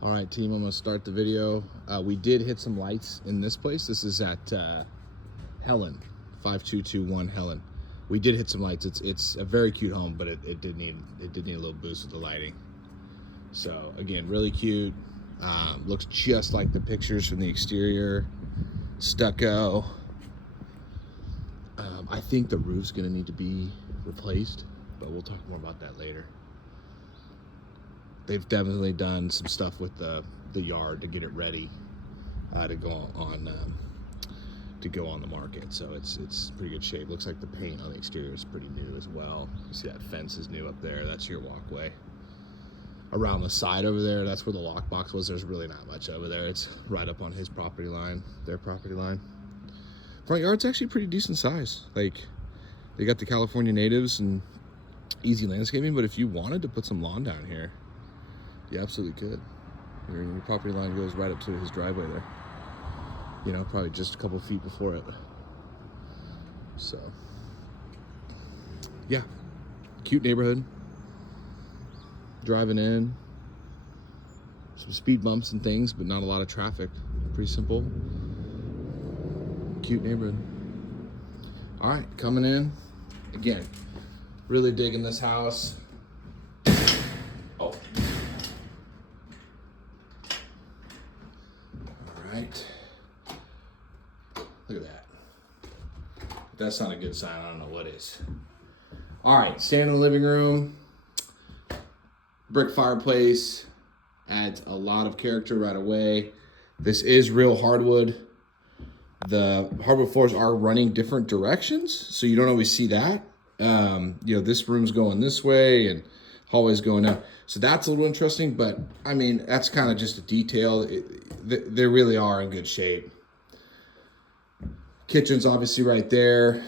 All right, team, I'm gonna start the video. We did hit some lights in this place. This is at Helen, 5221 Helen. We did hit some lights. It's a very cute home, but it did need a little boost with the lighting. So again, really cute. Looks just like the pictures from the exterior. Stucco. I think the roof's gonna need to be replaced, but we'll talk more about that later. They've definitely done some stuff with the yard to get it ready to go on the market. So it's pretty good shape. Looks like the paint on the exterior is pretty new as well. You see that fence is new up there. That's your walkway. Around the side over there, that's where the lockbox was. There's really not much over there. It's right up on his property line, their property line. Front yard's actually pretty decent size. Like, they got the California natives and easy landscaping, but if you wanted to put some lawn down here, you absolutely could. Your property line goes right up to his driveway there. You know, probably just a couple feet before it. So, yeah, cute neighborhood. Driving in, some speed bumps and things, but not a lot of traffic. Pretty simple. Cute neighborhood. All right, coming in. Again, really digging this house. Oh. Right. Look at that. If that's not a good sign, I don't know what is. All right, stand in the living room. Brick fireplace adds a lot of character right away. This is real hardwood. The hardwood floors are running different directions, so you don't always see that. You know, this room's going this way and hallway's going up. So that's a little interesting, but I mean, that's kind of just a detail. They really are in good shape. Kitchen's obviously right there.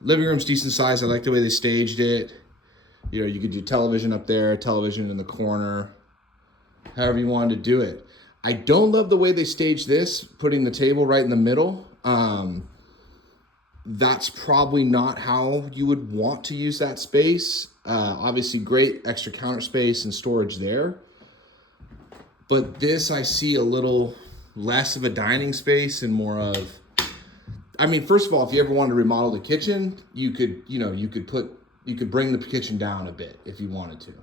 Living room's decent size. I like the way they staged it. You know, you could do television up there, television in the corner, however you wanted to do it. I don't love the way they staged this, putting the table right in the middle. That's probably not how you would want to use that space. Obviously, great extra counter space and storage there. But this, I see a little less of a dining space and more of, I mean, first of all, if you ever wanted to remodel the kitchen, you could bring the kitchen down a bit if you wanted to.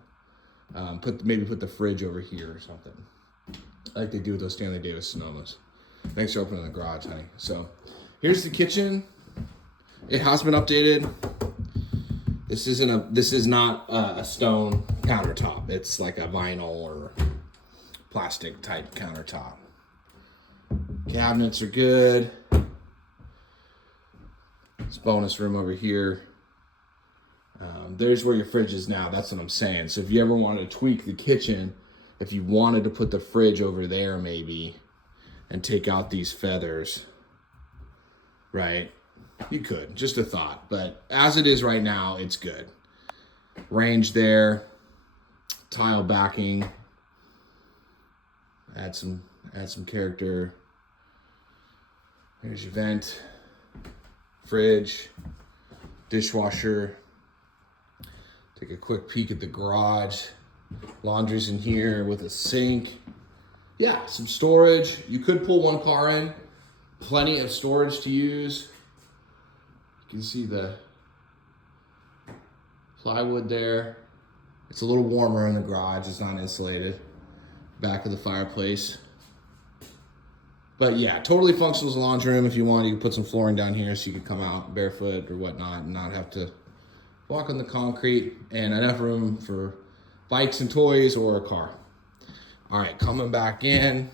Maybe put the fridge over here or something, like they do with those Stanley Davis Sonomas. Thanks for opening the garage, honey. So here's the kitchen. It has been updated. This is not a stone countertop. It's like a vinyl or plastic type countertop. Cabinets are good. This bonus room over here. There's where your fridge is now. That's what I'm saying. So if you ever wanted to tweak the kitchen, if you wanted to put the fridge over there maybe and take out these feathers, right? You could. Just a thought. But as it is right now, it's good. Range there. Tile backing. Add some character. There's your vent. Fridge. Dishwasher. Take a quick peek at the garage. Laundry's in here with a sink. Yeah, some storage. You could pull one car in. Plenty of storage to use. You can see the plywood there. It's a little warmer in the garage. It's not insulated. Back of the fireplace. But yeah, totally functional as a laundry room. If you want, you can put some flooring down here so you can come out barefoot or whatnot and not have to walk on the concrete, and enough room for bikes and toys or a car. All right, coming back in.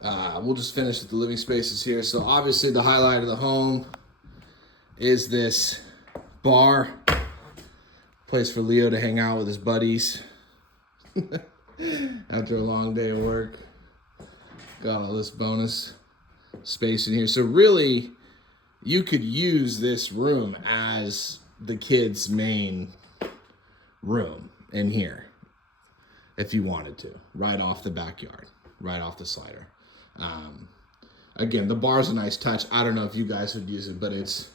We'll just finish with the living spaces here. So obviously the highlight of the home is this bar. Place for Leo to hang out with his buddies after a long day of work. Got all this bonus space in here. So really, you could use this room as the kids' main room in here if you wanted to, right off the backyard, right off the slider. Again, the bar's a nice touch. I don't know if you guys would use it, but it's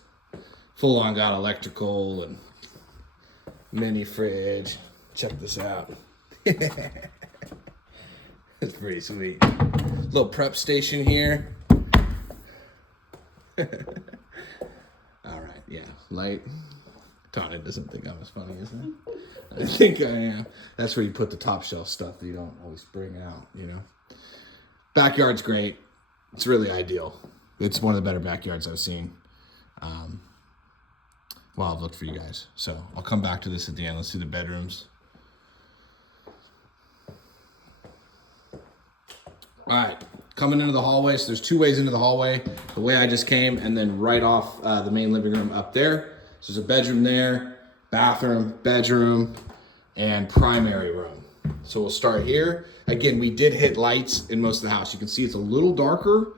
full on got electrical and mini fridge. Check this out. That's pretty sweet. Little prep station here. All right, yeah, light. Tana doesn't think I'm as funny as that. I think I am. That's where you put the top shelf stuff that you don't always bring out, you know. Backyard's great. It's really ideal. It's one of the better backyards I've seen. Well, I've looked for you guys. So I'll come back to this at the end. Let's see the bedrooms. All right, coming into the hallway. So there's two ways into the hallway. The way I just came, and then right off the main living room up there. So there's a bedroom there, bathroom, bedroom, and primary room. So we'll start here. Again, we did hit lights in most of the house. You can see it's a little darker,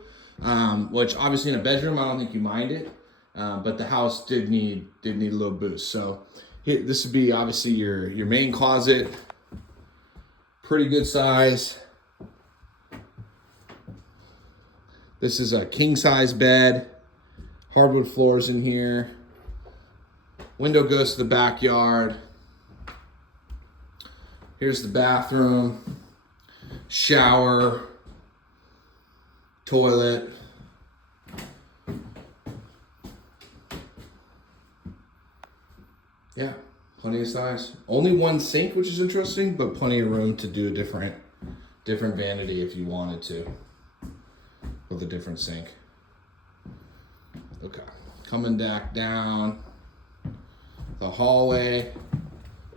which obviously in a bedroom, I don't think you mind it. But the house did need a little boost. So this would be obviously your main closet. Pretty good size. This is a king size bed. Hardwood floors in here. Window goes to the backyard. Here's the bathroom, shower, toilet. Yeah, plenty of size. Only one sink, which is interesting, but plenty of room to do a different vanity if you wanted to, with a different sink. Okay, coming back down the hallway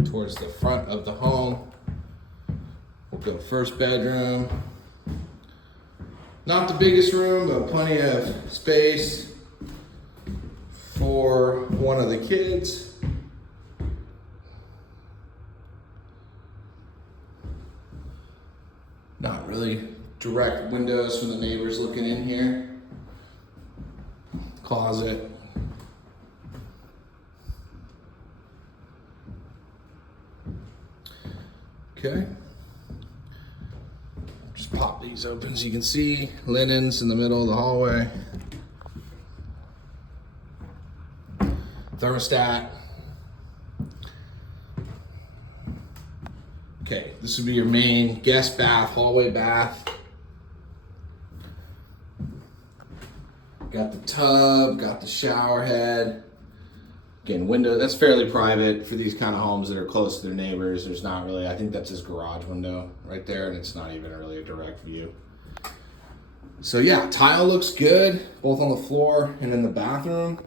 towards the front of the home. We'll go first bedroom. Not the biggest room, but plenty of space for one of the kids. Not really direct windows from the neighbors looking in here. Closet. Okay. Just pop these open so you can see linens in the middle of the hallway. Thermostat. Okay, this would be your main guest bath, hallway bath. Got the tub, got the shower head. Again, window, that's fairly private for these kind of homes that are close to their neighbors. There's not really, I think that's his garage window right there, and it's not even really a direct view. So yeah, tile looks good, both on the floor and in the bathroom.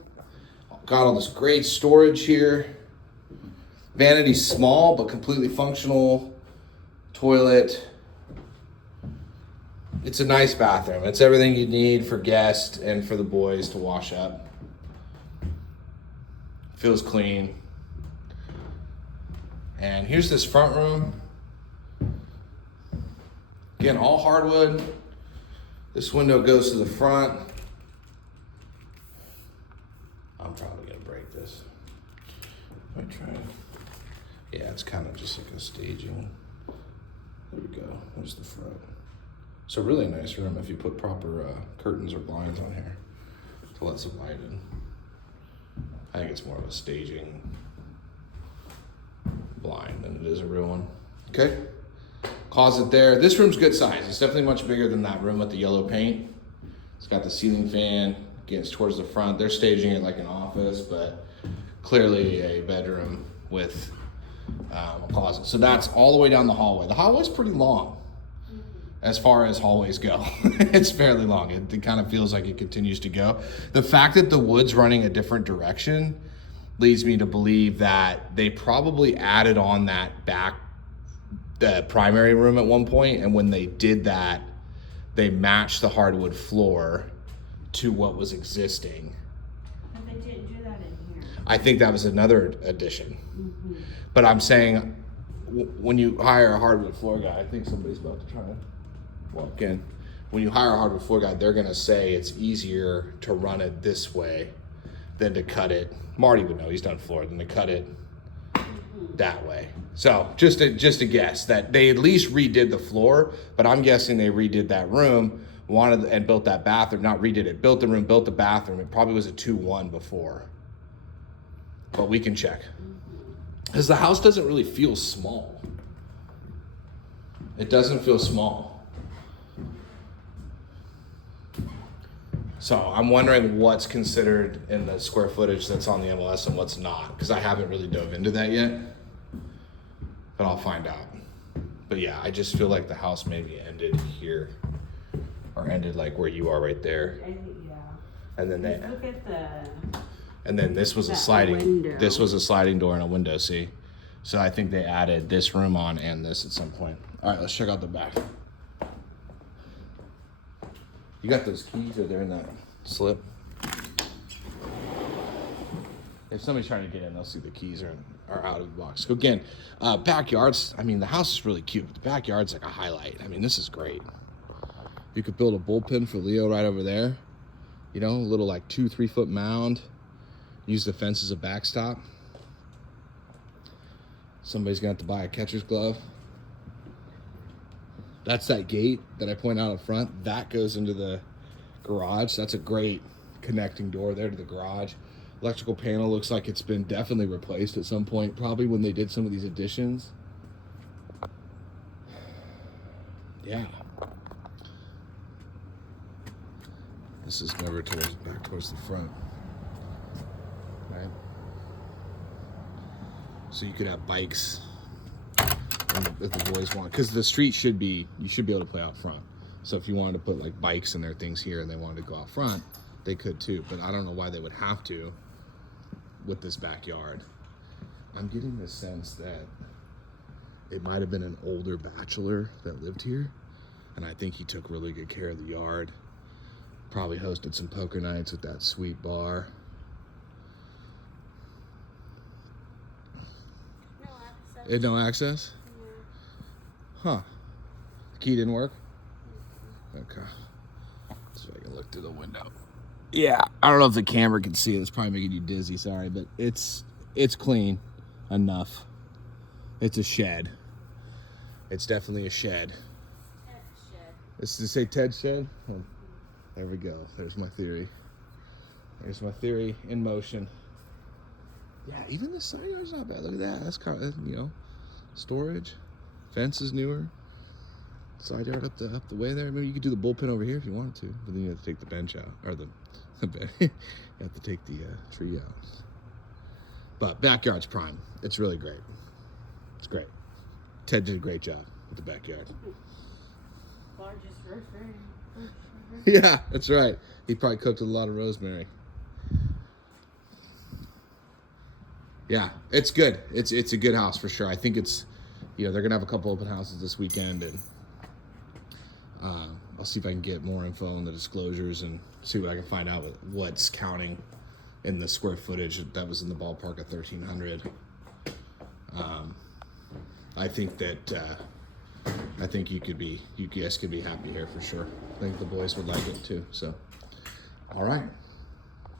Got all this great storage here. Vanity's small, but completely functional. Toilet. It's a nice bathroom. It's everything you need for guests and for the boys to wash up. Feels clean. And here's this front room. Again, all hardwood. This window goes to the front. I'm probably gonna break this. I try. Yeah, it's kind of just like a staging. There we go. There's the front. It's a really nice room if you put proper curtains or blinds on here to let some light in. I think it's more of a staging blind than it is a real one. Okay. Closet there. This room's good size. It's definitely much bigger than that room with the yellow paint. It's got the ceiling fan. Again, it's towards the front. They're staging it like an office, but clearly a bedroom with a closet. So that's all the way down the hallway. The hallway's pretty long as far as hallways go. It's fairly long. It kind of feels like it continues to go. The fact that the wood's running a different direction leads me to believe that they probably added on that the primary room at one point, and when they did that, they matched the hardwood floor to what was existing. But they didn't do that in here. I think that was another addition. Mm-hmm. But I'm saying, when you hire a hardwood floor guy, I think somebody's about to try to walk in. When you hire a hardwood floor guy, they're gonna say it's easier to run it this way than to cut it. Marty would know, he's done floor, than to cut it that way. So just a guess that they at least redid the floor, but I'm guessing they redid that room, and built that bathroom, not redid it, built the room, built the bathroom. It probably was a 2-1 before, but we can check. Because the house doesn't really feel small. It doesn't feel small. So I'm wondering what's considered in the square footage that's on the MLS and what's not, because I haven't really dove into that yet, but I'll find out. But yeah, I just feel like the house maybe ended here, or ended like where you are right there. Yeah. And then they, Look at and then this was a that sliding, window. this was a sliding door and a window, see? So I think they added this room on and this at some point. All right, let's check out the back. You got those keys, or they're in that slip? If somebody's trying to get in, they'll see the keys are out of the box. So again, backyards, I mean, the house is really cute, but the backyard's like a highlight. I mean, this is great. You could build a bullpen for Leo right over there. You know, a little like 2-3 foot mound. Use the fence as a backstop. Somebody's gonna have to buy a catcher's glove. That's that gate that I point out up front. That goes into the garage. That's a great connecting door there to the garage. Electrical panel looks like it's been definitely replaced at some point, probably when they did some of these additions. Yeah. This is never back towards the front. Right? So you could have bikes if the boys want, because the street should be, you should be able to play out front. So if you wanted to put like bikes and their things here and they wanted to go out front, they could too. But I don't know why they would have to with this backyard. I'm getting the sense that it might have been an older bachelor that lived here, and I think he took really good care of the yard. Probably hosted some poker nights at that sweet bar. No access. No access? Huh. The key didn't work? Okay. So I can look through the window. Yeah, I don't know if the camera can see it. It's probably making you dizzy, sorry, but it's clean enough. It's a shed. It's definitely a shed. Does it say Ted shed? Oh, there we go. There's my theory. There's my theory in motion. Yeah, even the side yard's not bad. Look at that. That's kind of, you know, storage. Fence is newer. Side yard up the way there. Maybe you could do the bullpen over here if you wanted to, but then you have to take the bench out, or the bed. You have to take the tree out. But backyard's prime. It's really great. It's great. Ted did a great job with the backyard. Largest rosemary. Yeah, that's right. He probably cooked with a lot of rosemary. Yeah, it's good. It's a good house for sure. I think it's, you know, they're gonna have a couple open houses this weekend, and I'll see if I can get more info on the disclosures and see what I can find out with what's counting in the square footage. That was in the ballpark of 1,300. I think that I think you guys could be happy here for sure. I think the boys would like it too. So, all right.